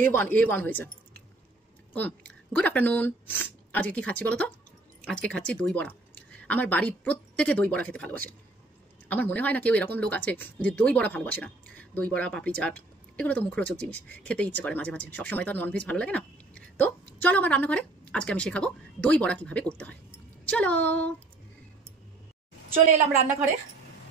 A1 হয়েছে। Good afternoon. আজকে কি খাচ্ছি বলো তো? আজকে খাচ্ছি দই বড়া। আমার বাড়ির প্রত্যেকে দই বড়া খেতে ভালোবাসে। আমার মনে হয় না কেউ এরকম লোক আছে যে দই বড়া ভালোবাসে না। দই বড়া, পাপড়ি চাট, এগুলো তো মুখরোচক জিনিস, খেতে ইচ্ছে করে মাঝে মাঝে। সবসময় তো ননভেজ ভালো লাগে না। তো চলো আমার রান্নাঘরে, আজকে আমি শেখাবো দই বড়া কিভাবে করতে হয়। চলো, চলে এলাম রান্নাঘরে।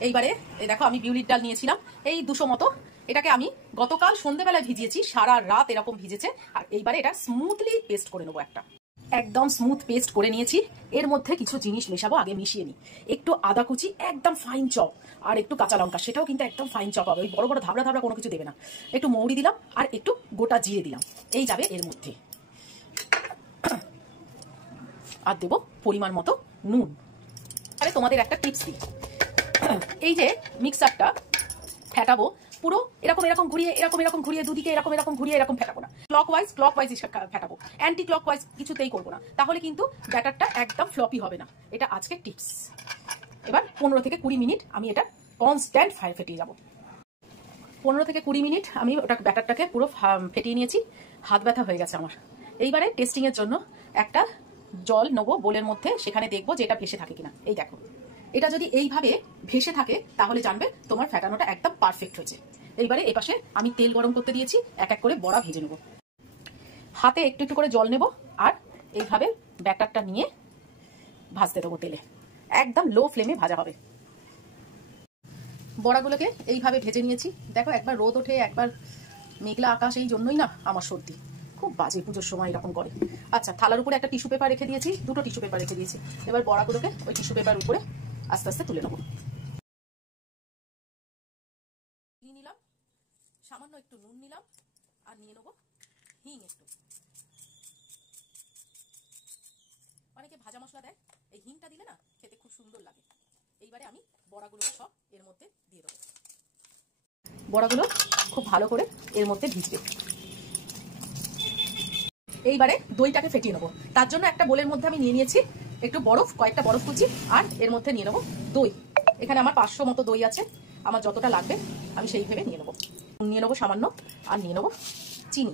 এইবারে এই দেখো, আমি বিউলির ডাল নিয়েছিলাম এই 200 মতো। এটাকে আমি গতকাল সন্ধ্যেবেলায় ভিজিয়েছি, সারা রাত এরকম ভিজেছে। আর এইবারে এটা স্মুথলি পেস্ট করে নেবো। একদম স্মুথ পেস্ট করে নিয়েছি। এর মধ্যে কিছু জিনিস মেশাবো, আগে মিশিয়ে নিই। একটু আদা কুচি, একদম ফাইন চপ, আর একটু কাঁচা লঙ্কা, সেটাও কিন্তু একদম ফাইন চপ হবে। ওই বড় বড় ধাবড়া ধাবড়া কোনো কিছু দেবে না। একটু মৌরি দিলাম, আর একটু গোটা জিরে দিলাম, এই যাবে এর মধ্যে। আর দেবো পরিমাণ মতো নুন। তাহলে তোমাদের একটা টিপস দিই, এই যে মিক্সারটা ফেটাবো, পুরো এরকম এরকম ঘুরিয়ে, এরকম ঘুরিয়ে, দুদিকে এরকম ঘুরিয়ে এরকম ফেটাবো না। ক্লকওয়াইজ ফেটাবো, অ্যান্টি ক্লকওয়াইজ কিছুতেই করবো না, তাহলে কিন্তু ব্যাটারটা একদম ফ্লপি হবে না। এটা আজকে টিপস। এবার 15 থেকে 20 মিনিট আমি এটা কনস্ট্যান্ট ফেটিয়ে যাবো। 15 থেকে 20 মিনিট আমি ওটা ব্যাটারটাকে পুরো ফেটিয়ে নিয়েছি। হাত ব্যথা হয়ে গেছে আমার। এইবারে টেস্টিং এর জন্য একটা জল নেবো বোলের মধ্যে, সেখানে দেখবো যে এটা ভেসে থাকে কিনা। এই দেখো, এটা যদি এইভাবে ভেসে থাকে তাহলে জানবে তোমার ফেটানোটা একদম পারফেক্ট হয়েছে। এইবারে এপাশে আমি তেল গরম করতে দিয়েছি, এক এক করে বড়া ভেজে নেব। হাতে একটু একটু করে জল নেব, আর এইভাবে ব্যাটারটা নিয়ে ভাজতে দেবো তেলে। একদম লো ফ্লেমে ভাজা হবে। বড়াগুলোকে এইভাবে ভেজে নিয়েছি। দেখো, একবার রোদ ওঠে, একবার মেঘলা আকাশ, এই জন্যই না আমার সর্দি খুব বাজে। পুজোর সময় এরকম করে। আচ্ছা, থালার উপরে একটা টিস্যু পেপার রেখে দিয়েছি, 2টো টিস্যু পেপার রেখে দিয়েছি। এবার বড়াগুলোকে ওই টিস্যু পেপার উপরে আস্তে আস্তে তুলে নেবো। নিলাম সামান্য একটু নুন নিলাম, আর নিয়ে নেবো হিং একটু। অনেকে ভাজা মশলা দেয়, এই হিংটা দিলে না খেতে খুব সুন্দর লাগে। এইবারে আমি বড়াগুলো সব এর মধ্যে দিয়ে দেবো। বড়াগুলো খুব ভালো করে এর মধ্যে ভিজবে। এইবারে দইটাকে ফেটিয়ে নেবো। তার জন্য একটা বোলের মধ্যে আমি নিয়ে নিয়েছি একটু বরফ, কয়েকটা বরফ কুচি, আর এর মধ্যে নিয়ে নেবো দই। এখানে আমার 500 মতো দই আছে, আমার যতটা লাগবে আমি সেই ভেবে নিয়ে নেবো। নিয়ে নেবো সামান্য, আর নিয়ে নেবো চিনি।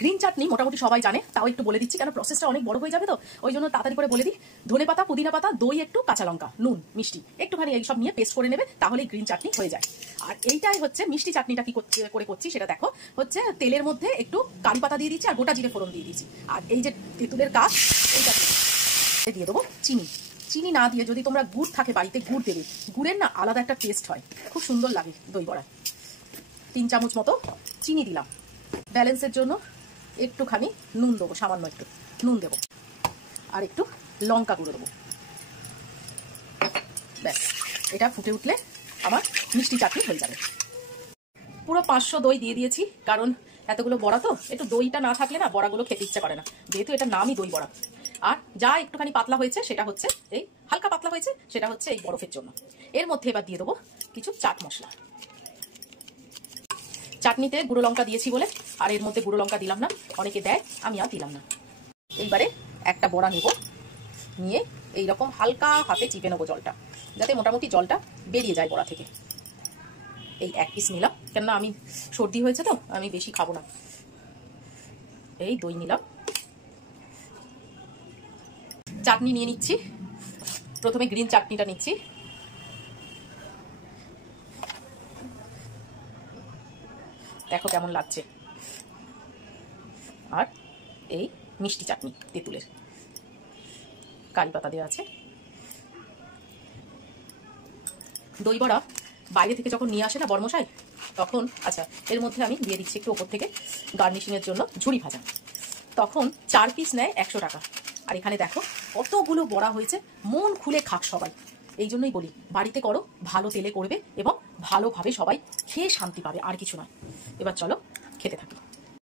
গ্রিন চাটনি মোটামুটি সবাই জানে, তাও একটু বলে দিচ্ছি, কেন প্রসেসটা অনেক বড় হয়ে যাবে তো, ওই জন্য তাড়াতাড়ি করে বলে দিই। ধনে পাতা, পুদিনা পাতা, দই, একটু কাঁচা লঙ্কা, নুন, মিষ্টি একটুখানি, এইসব নিয়ে পেস্ট করে নেবে, তাহলেই গ্রিন চাটনি হয়ে যায়। আর এইটাই হচ্ছে মিষ্টি চাটনিটা কি করে করছি সেটা দেখো। হচ্ছে তেলের মধ্যে একটু কারি পাতা দিয়ে দিচ্ছি, আর গোটা জিরে ফোড়ন দিয়ে দিচ্ছি, আর এই যে তেঁতুলের কাজ, এইটা দিয়ে দেবো চিনি। চিনি না দিয়ে যদি তোমরা গুড় থাকে বাড়িতে, গুড় দেবে। গুড়ের না আলাদা একটা টেস্ট হয়, খুব সুন্দর লাগে দই বড়া। 3 চামচ মতো চিনি দিলাম। ব্যালেন্সের জন্য একটুখানি নুন দেবো, সামান্য একটু নুন দেবো, আর একটু লঙ্কা গুঁড়ো দেবো। ব্যাস, এটা ফুটে উঠলে আমার মিষ্টি চাটনি হয়ে যাবে। পুরো 500 দই দিয়ে দিয়েছি, কারণ এতগুলো বড়া তো, একটু দইটা না থাকলে না বড়াগুলো খেতে ইচ্ছে করে না, যেহেতু এটা নামই দই বড়া। আর যা একটুখানি পাতলা হয়েছে সেটা হচ্ছে এই হালকা পাতলা হয়েছে, সেটা হচ্ছে এই বরফের জন্য। এর মধ্যে এবার দিয়ে দেবো কিছু চাট মশলা। চাটনিতে গুঁড়ো লঙ্কা দিয়েছি বলে আর এর মধ্যে গুঁড়ো লঙ্কা দিলাম না, অনেকে দেয়, আমি আর দিলাম না। এইবারে একটা বড়া নেব, নিয়ে এইরকম হালকা হাতে চিপে নেবো জলটা, যাতে মোটামুটি জলটা বেরিয়ে যায় বড়া থেকে। এই 1 পিস নিলাম, কেননা আমি সর্দি হয়েছে তো, আমি বেশি খাবো না। এই দই নিলাম, চাটনি নিয়ে নিচ্ছি। প্রথমে গ্রিন চাটনিটা নিচ্ছি। দেখো কেমন লাগছে। আর এই মিষ্টি চাটনি, তেঁতুলের কারি পাতা দেওয়া আছে। দই বড়া বাইরে থেকে যখন নিয়ে আসে না বড়মশাই, তখন আচ্ছা এর মধ্যে আমি দিয়ে দিচ্ছি একটু ওপর থেকে গার্নিশিংয়ের জন্য ঝুড়ি ভাজা। তখন 4 পিস নেয় 100 টাকা। আর এখানে দেখো কতগুলো বড়া হয়েছে, মন খুলে খাক সবাই। এই জন্যই বলি বাড়িতে করো, ভালো তেলে করবে এবং ভালোভাবে সবাই খেয়ে শান্তি পাবে, আর কিছু নয়। এবার চলো খেতে থাকি।